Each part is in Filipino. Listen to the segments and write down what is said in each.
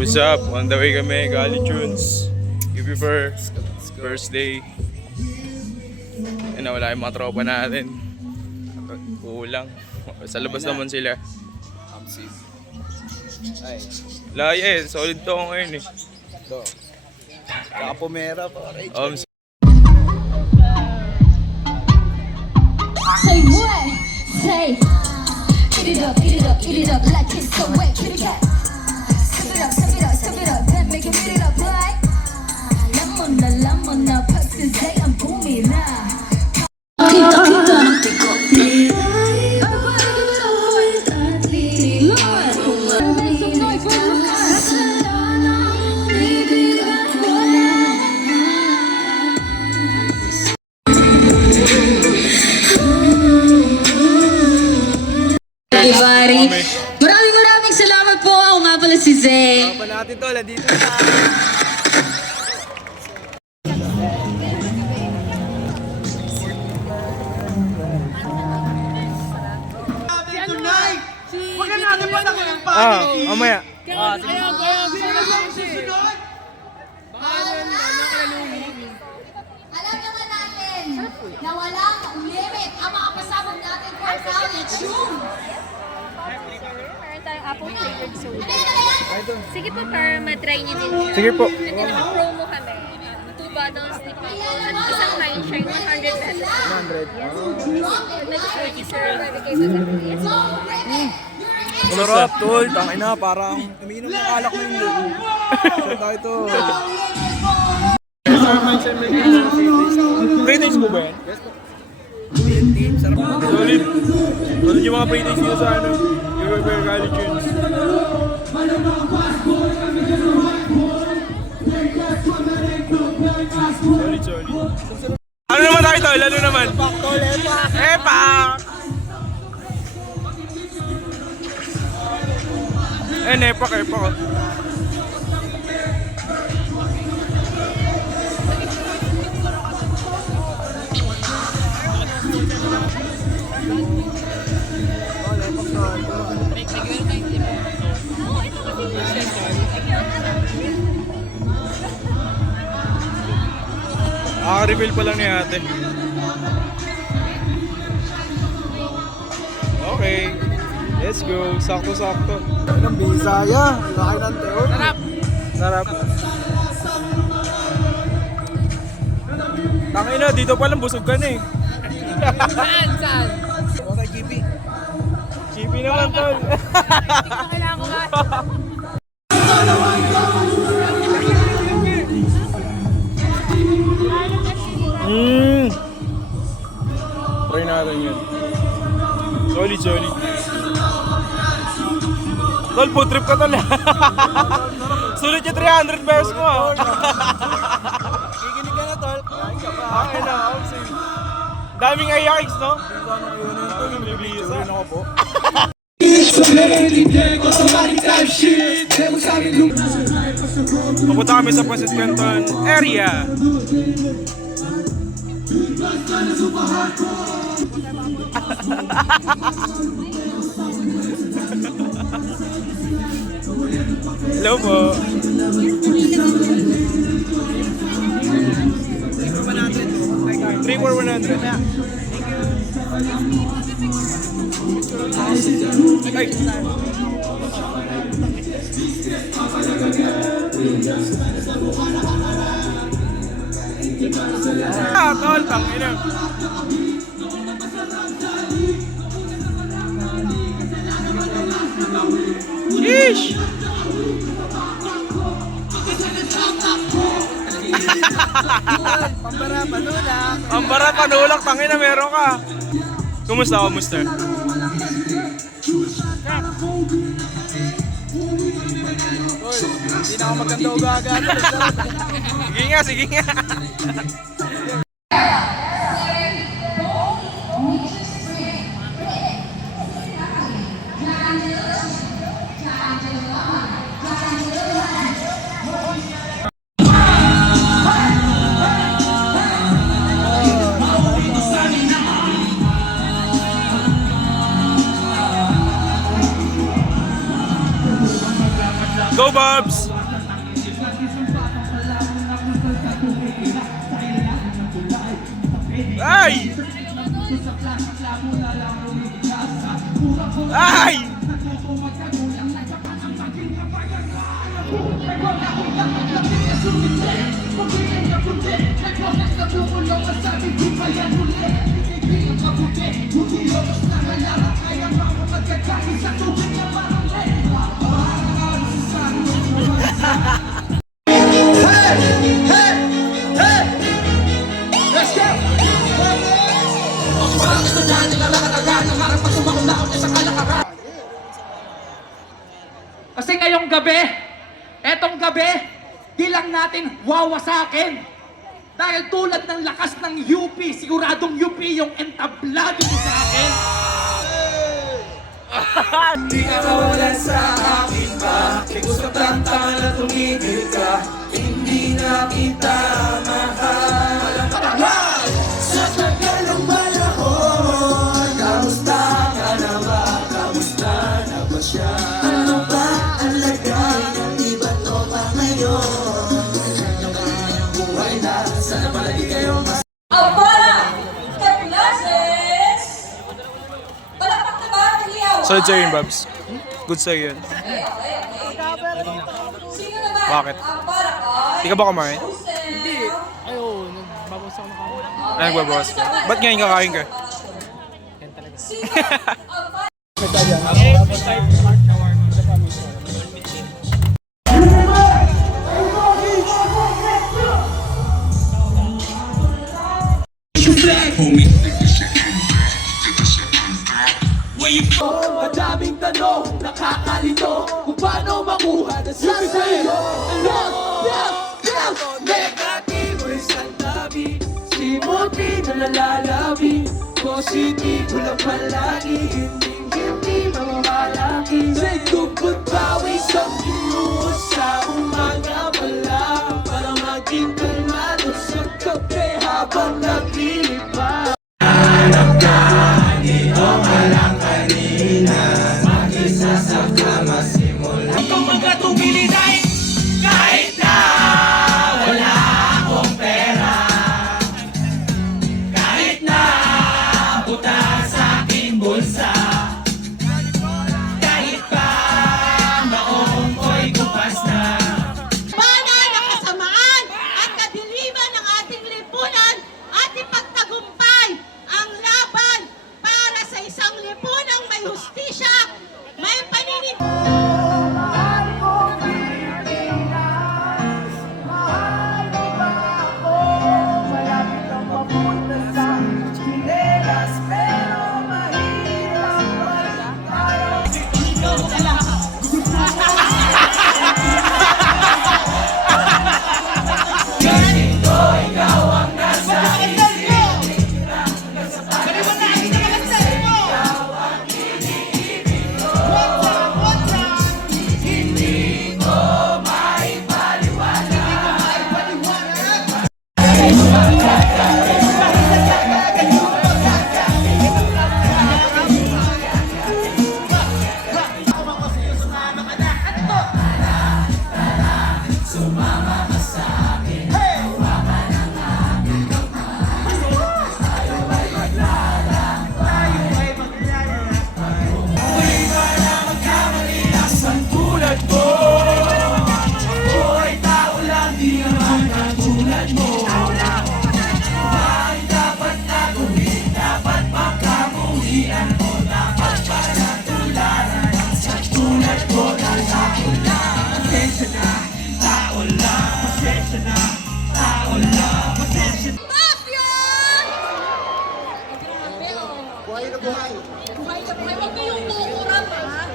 What's up? On the way kami, Gali Tunes. You prefer first day. Ayun na, wala yung mga tropa natin. Kulang. Sa labas naman sila. Ay, Laya eh, solid to ako ngayon eh. ito. Kapumera pa. Say what? Say eat it up like it's so wet. Kitty cat. Step it up, then make it beat it up like lamon na pag today ang booming na. Kita everybody. Maraming salamat po. Ako nga pala si Zay. Pa natin to, dito na. Mamaya. Alam naman natin na walang limit ang mga pasabog natin for college room. Meron tayong apple flavored soda. Sige po, para matry niyo din. Sige po. And then naka-promo kami. 2 bottles ni Pico at isang high shine, 100 pesos. 100? Yes. Nag-40 sir, nabigay mo sa yes. Sarap, tol. Tangina, parang umiinom ng alak mo yung so tayo to. Pre-taste mo ba yan? Sarap. Solid. Solid yung mga pre-taste dito sa ano. You prefer Gali Tunes. Solid. Ano naman tayo tol? Ano naman? Epak! Epak. Refill pa lang ni ate. Okay. Let's go. Sakto. Ang Bisaya. Laki ng teon. Sarap. Tangina, dito pa lang busog ka na eh. Saan? Okay, GB. Chippy naman tol. Kailangan ko nga. Try natin yun. Solid. Tol, food trip ka tol. Sulit yung 300 pesos mo ah. Kikinig ka na, tol. Kain ka pa. Ay na, obviously. Daming ayakix, no? Daming bibisa. Ako po. Papunta kami sa Pueses Quenton area. Hello po. 3 for 100. Ay. Tol, tangina. Sheesh! Pambara panulak, tangina, meron ka. Kumusta? Tol, hindi na ako maganda ugaga. Sige nga. Go, Bobs! Ay! Ay! Kasi ngayong gabi, etong gabi, di lang natin wawasakin. Dahil tulad ng lakas ng UP, siguradong UP yung entablado mo sa akin. Di ka mawalan sa akin ba? Gusto lang tanga na tumigil ka. Hindi na kita mahal. Sa tagal ng panahon, kamusta ka na ba? Kamusta na ba siya? Ano ba ang lagay ng iba to pa ngayon? Kanya-kanyang buhay na, sana palagi kayong mas... Abara! Kapilases! Palakpak na ba? Liyaw! Solid sa'yo yun, Bobs. Good sa'yo yun. Okay. Sino naman? Bakit? Abara ka? Di ka ba kumain? Hindi. Ay, nagbabawas ka. Ba't ngayon kakain ka? Sino? Abara! Madaming tanong, nakakalito kung paano makuha na sa'yo. Negatibo isang tabi, simuti na nalalabi, positibo lang palagi, hindi mamamalaki. Say goodbye sa inuos sa umaga pala, para maging kalmado sa kape habang naglilipa. Kung magkatubili dahil kahit na wala akong pera, kahit na buta sa aking bulsa, kahit pa maong ko'y kupas na. Para ng kasamaan at kadiliman ng ating lipunan at ipagtagumpay ang laban para sa isang lipunang may hustisya, may paninigurado. Buhay na buhay. Huwag kayong kukurap, ha?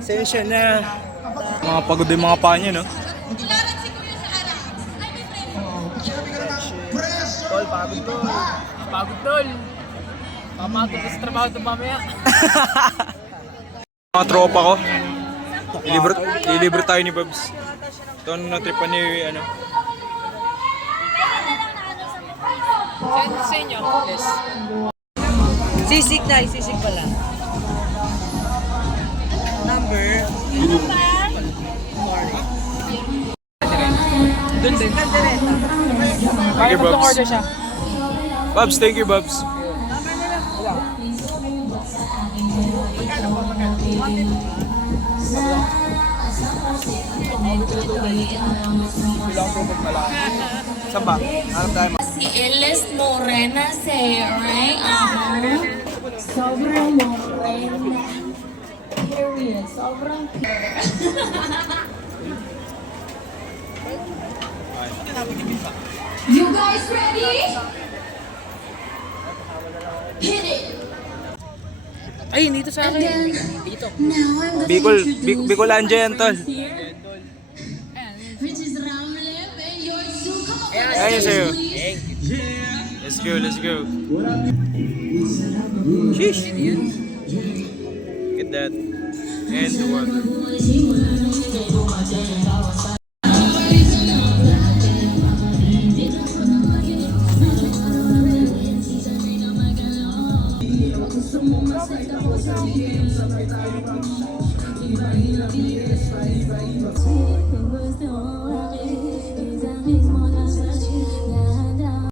Sensya na. Mga pagod yung mga paa niya, no? Ilaran si Kuya sa harap. Ay, may friend. Tol, pagod to. Pagod tol. Papagod sa trabaho ito mamaya. Mga tropa ko. Ilibre tayo ni Bobs. Ito na tripan ni, ano. Send sa inyo. Yes. Sisig na, sisig pala. Number? Doon din. Thank you, Bobs. Bobs, thank you, Bobs. Saan ba? Hanap tayo. Si Elis Morena say, right? Sobrang morena. Period. Sobrang You guys ready? Hit it! Ay, dito sa akin. Dito. Bicolandia yan, tol. Which is Ramlip and yours too. Come on. Ayun sa'yo. Let's go, let's go. Sheesh. Get that. And the water. Thank you.